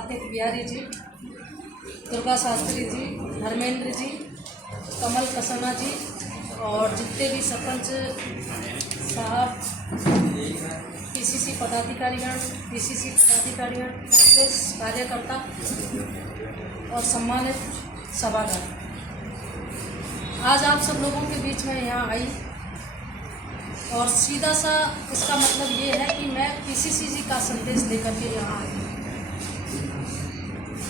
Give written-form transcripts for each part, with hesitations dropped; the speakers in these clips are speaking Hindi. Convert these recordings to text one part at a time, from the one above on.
कार्तिक बिहारी जी, दुर्गा शास्त्री जी, धर्मेंद्र जी, कमल कसना जी और जितने भी सरपंच साहब, पीसीसी पदाधिकारीगण, पीसीसी पदाधिकारीगण, कांग्रेस कार्यकर्ता और सम्मानित सभागण, आज आप सब लोगों के बीच में यहाँ आई और सीधा सा इसका मतलब ये है कि मैं पीसीसी जी का संदेश लेकर के यहाँ आई।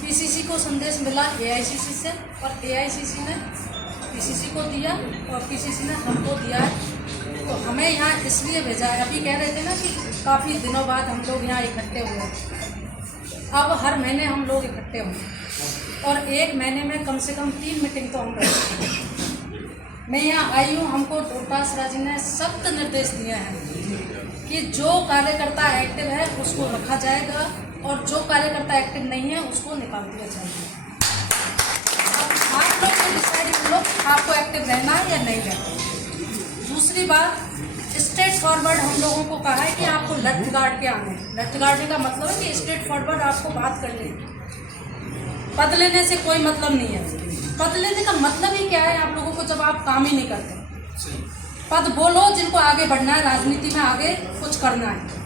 पीसीसी को संदेश मिला एआईसीसी से और एआईसीसी ने पीसीसी को दिया और पीसीसी ने हमको दिया है। तो हमें यहाँ इसलिए भेजा है, अभी कह रहे थे ना कि काफ़ी दिनों बाद हम लोग यहाँ इकट्ठे हुए। अब हर महीने हम लोग इकट्ठे हुए और एक महीने में कम से कम 3 मीटिंग तो हम रखते हैं। मैं यहाँ आई हूँ, हमको रोहतास राजी ने सख्त निर्देश दिए हैं कि जो कार्यकर्ता एक्टिव है उसको रखा जाएगा और जो कार्यकर्ता एक्टिव नहीं है उसको निकाल दिया जाएगा। आप लोग को डिसाइड कर लो आपको एक्टिव रहना है या नहीं रहना। दूसरी बात, स्ट्रेट फॉरवर्ड हम लोगों को कहा है कि आपको लठ गाड़ के आना है। लठ गाड़ने का मतलब है कि स्ट्रेट फॉरवर्ड आपको बात करनी है। पद लेने से कोई मतलब नहीं है। पद लेने का मतलब ही क्या है आप लोगों को, जब आप काम ही नहीं करते। पद बोलो जिनको आगे बढ़ना है, राजनीति में आगे कुछ करना है,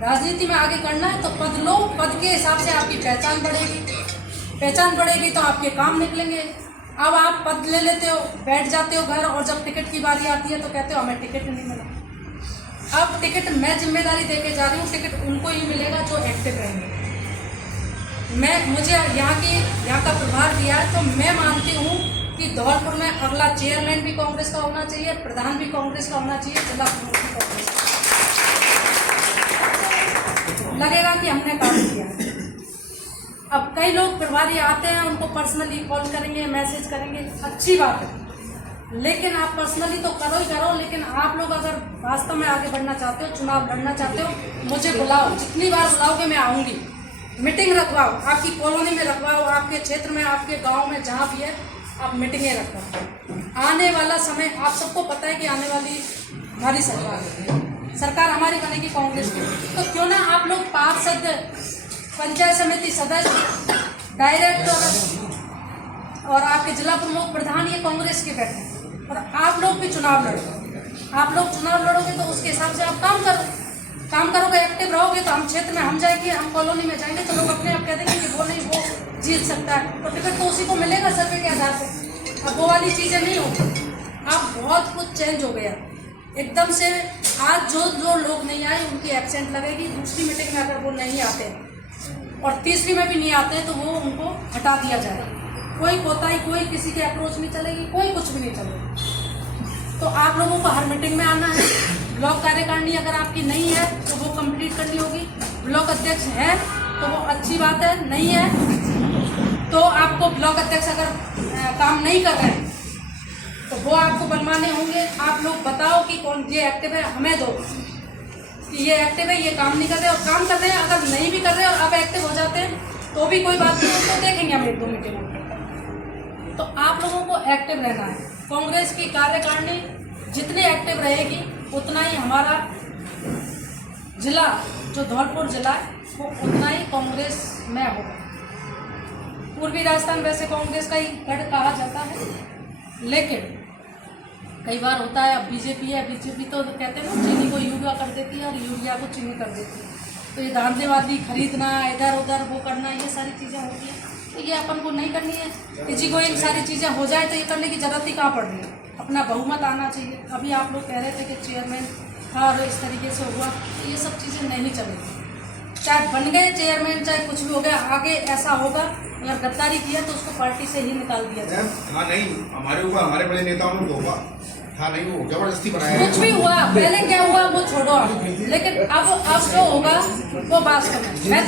राजनीति में आगे करना है तो पद लो। पद के हिसाब से आपकी पहचान बढ़ेगी, पहचान बढ़ेगी तो आपके काम निकलेंगे। अब आप पद ले लेते हो, बैठ जाते हो घर और जब टिकट की बारी आती है तो कहते हो हमें टिकट नहीं मिला। अब टिकट मैं जिम्मेदारी देके जा रही हूँ, टिकट उनको ही मिलेगा जो एक्टिव रहेंगे। मुझे यहाँ का प्रभार दिया है तो मैं मानती हूँ कि धौलपुर में अगला चेयरमैन भी कांग्रेस का होना चाहिए, प्रधान भी कांग्रेस का होना चाहिए, जिला प्रमुख भी कांग्रेस का। लगेगा कि हमने काम किया। अब कई लोग प्रभारी आते हैं, उनको पर्सनली कॉल करेंगे, मैसेज करेंगे, अच्छी बात है, लेकिन आप पर्सनली तो करो ही करो। लेकिन आप लोग अगर वास्तव में आगे बढ़ना चाहते हो, चुनाव लड़ना चाहते हो, मुझे बुलाओ, जितनी बार बुलाओगे मैं आऊँगी। मीटिंग रखवाओ, आपकी कॉलोनी में रखवाओ, आपके क्षेत्र में, आपके गांव में, जहाँ भी है आप मीटिंगें रखवाओ। आने वाला समय आप सबको पता है कि आने वाली हमारी सरकार है, सरकार हमारी बनेगी कांग्रेस की। तो क्यों ना आप लोग पार्षद, पंचायत समिति सदस्य, डायरेक्टर और आपके जिला प्रमुख, प्रधान ये कांग्रेस के बैठे और आप लोग भी चुनाव लड़ो। आप लोग चुनाव लड़ोगे तो उसके हिसाब से आप काम करोगे, एक्टिव रहोगे तो हम क्षेत्र में हम जाएंगे, हम कॉलोनी में जाएंगे तो लोग अपने आप कह देंगे कि वो नहीं, वो जीत सकता है, तो टिकट तो उसी को मिलेगा सर्वे के आधार पे। अब वो वाली चीज़ें नहीं होगी। अब बहुत कुछ चेंज हो गया एकदम से। आज जो लोग नहीं आए उनकी एब्सेंट लगेगी। दूसरी मीटिंग में अगर वो नहीं आते और तीसरी में भी नहीं आते तो वो उनको हटा दिया जाएगा। कोई कोताही, कोई किसी की अप्रोच नहीं चलेगी, कोई कुछ भी नहीं चलेगा। तो आप लोगों को हर मीटिंग में आना है। ब्लॉक कार्यकारिणी अगर आपकी नहीं है तो वो कंप्लीट करनी होगी। ब्लॉक अध्यक्ष है तो वो अच्छी बात है, नहीं है तो आपको ब्लॉक अध्यक्ष अगर काम नहीं कर रहे हैं तो वो आपको बनवाने होंगे। आप लोग बताओ कि कौन ये एक्टिव है, हमें दो कि ये एक्टिव है, ये काम नहीं कर रहे और काम कर रहे हैं। अगर नहीं भी कर रहे और अब एक्टिव हो जाते हैं तो भी कोई बात नहीं, उसको देखेंगे हम 1-2 मीटिंग। तो आप लोगों को एक्टिव रहना है। कांग्रेस की कार्यकारिणी जितनी एक्टिव रहेगी उतना ही हमारा जिला, जो धौलपुर जिला है, वो उतना ही कांग्रेस में होगा। पूर्वी राजस्थान वैसे कांग्रेस का ही गढ़ कहा जाता है, लेकिन कई बार होता है, अब बीजेपी है, बीजेपी तो कहते हैं ना चीनी को यूरिया कर देती है और यूरिया को चीनी कर देती है। तो ये धांधलेबाजी, खरीदना, इधर उधर वो करना, ये सारी चीज़ें होती हैं तो ये अपन को नहीं करनी है। किसी को एक सारी चीज़ें हो जाए तो ये करने की जरूरत ही कहाँ पड़ रही है। अपना बहुमत आना चाहिए। अभी आप लोग कह रहे थे कि चेयरमैन था और इस तरीके से हुआ, तो ये सब चीज़ें नहीं चलेगी। चाहे बन गए चेयरमैन, चाहे कुछ भी हो गया, आगे ऐसा होगा अगर गद्दारी किया तो उसको पार्टी से ही निकाल दिया जाए। हाँ नहीं, हमारे ऊपर हमारे बड़े नेताओं ने होगा, हाँ नहीं, वो जबरदस्ती बनाया। कुछ भी हुआ, पहले क्या हुआ वो छोड़ो आप, लेकिन अब जो होगा वो वास्तव में मैं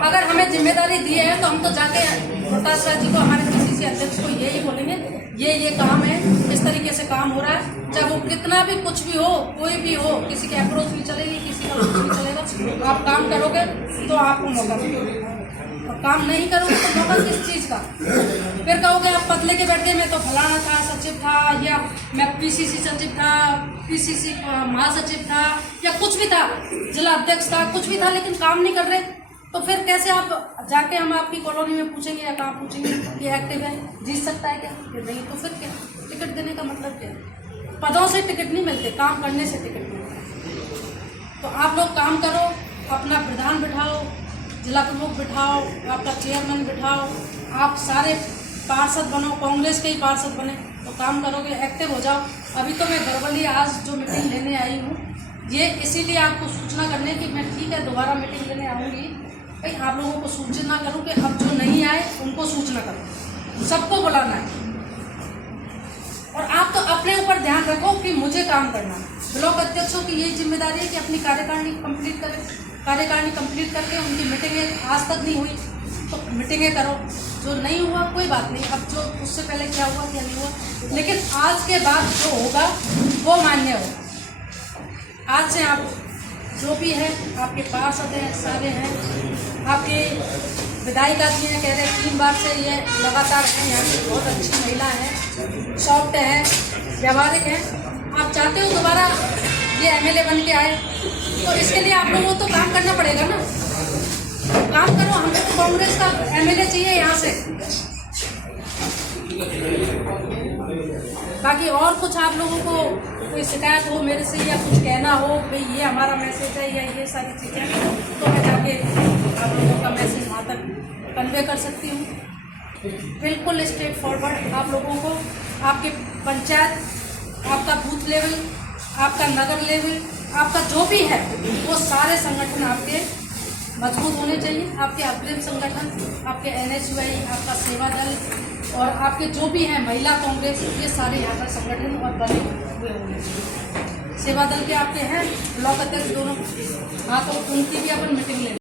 अगर हमें जिम्मेदारी दी है तो हम तो जाके रोहतास जी को, हमारे पीसीसी अध्यक्ष को यही बोलेंगे ये काम है, इस तरीके से काम हो रहा है। चाहे वो कितना भी कुछ भी हो, कोई भी हो, किसी की अप्रोच भी चलेगी, किसी का कुछ भी चलेगा। आप काम करोगे तो आपको मौका मिलेगा और काम नहीं करोगे तो मौका किस चीज़ का। फिर कहोगे आप पद लेके बैठ गए, मैं तो फलाना था, सचिव था, या मैं पीसीसी सचिव था, पीसीसी महासचिव था, या कुछ भी था, जिला अध्यक्ष था, कुछ भी था, लेकिन काम नहीं कर रहे तो फिर कैसे आप जाके हम आपकी कॉलोनी में पूछेंगे या कहाँ पूछेंगे ये एक्टिव है, जीत सकता है क्या? कि नहीं, तो फिर क्या टिकट देने का मतलब क्या है? पदों से टिकट नहीं मिलते, काम करने से टिकट मिलते हैं। तो आप लोग काम करो, अपना प्रधान बिठाओ, जिला प्रमुख बिठाओ, आपका चेयरमैन बिठाओ, आप सारे पार्षद बनो, कांग्रेस के ही पार्षद बने, तो काम करोगे, एक्टिव हो जाओ। अभी तो मैं गरबली आज जो मीटिंग लेने आई हूँ ये इसीलिए आपको सूचना करने की, मैं ठीक है दोबारा मीटिंग लेने आऊँगी, भाई आप लोगों को सूचना करूँ कि अब जो नहीं आए उनको सूचना करो, सबको बुलाना है। और आप तो अपने ऊपर ध्यान रखो कि मुझे काम करना है। ब्लॉक अध्यक्षों की यही जिम्मेदारी है कि अपनी कार्यकारिणी कंप्लीट करें, कार्यकारिणी कंप्लीट करके उनकी मीटिंगें आज तक नहीं हुई तो मीटिंगें करो, जो नहीं हुआ कोई बात नहीं, अब जो उससे पहले क्या हुआ क्या नहीं हुआ, लेकिन आज के बाद जो होगा वो मान्य होगा। आज से आप जो भी है, आपके पास आते हैं सारे हैं, आपके विधायिका जी हैं, कह रहे हैं 3 बार से ये लगातार हैं यहाँ की, बहुत अच्छी महिला है, सॉफ्ट है, व्यवहारिक है। आप चाहते हो दोबारा ये एमएलए बन के आए, तो इसके लिए आप लोगों को तो काम करना पड़ेगा ना, काम करो। हमें तो कांग्रेस का एमएलए चाहिए यहाँ से। बाकी और कुछ आप लोगों को कोई शिकायत हो मेरे से या कुछ कहना हो, भाई ये हमारा मैसेज है या ये सारी चीज़ें, तो मैं जाके आप लोगों का मैसेज वहाँ तक कन्वे कर सकती हूँ। बिल्कुल स्ट्रेट फॉरवर्ड आप लोगों को, आपके पंचायत, आपका बूथ लेवल, आपका नगर लेवल, आपका जो भी है वो सारे संगठन आपके मजबूत होने चाहिए। आपके अग्रिम संगठन, आपके NSUI, आपका सेवा दल और आपके जो भी हैं महिला कांग्रेस, ये सारे यहाँ पर संगठन और बने हुए होने चाहिए। सेवा दल के आपके हैं ब्लॉक अध्यक्ष दोनों, हाँ, तो उनकी भी अपन मीटिंग लेंगे।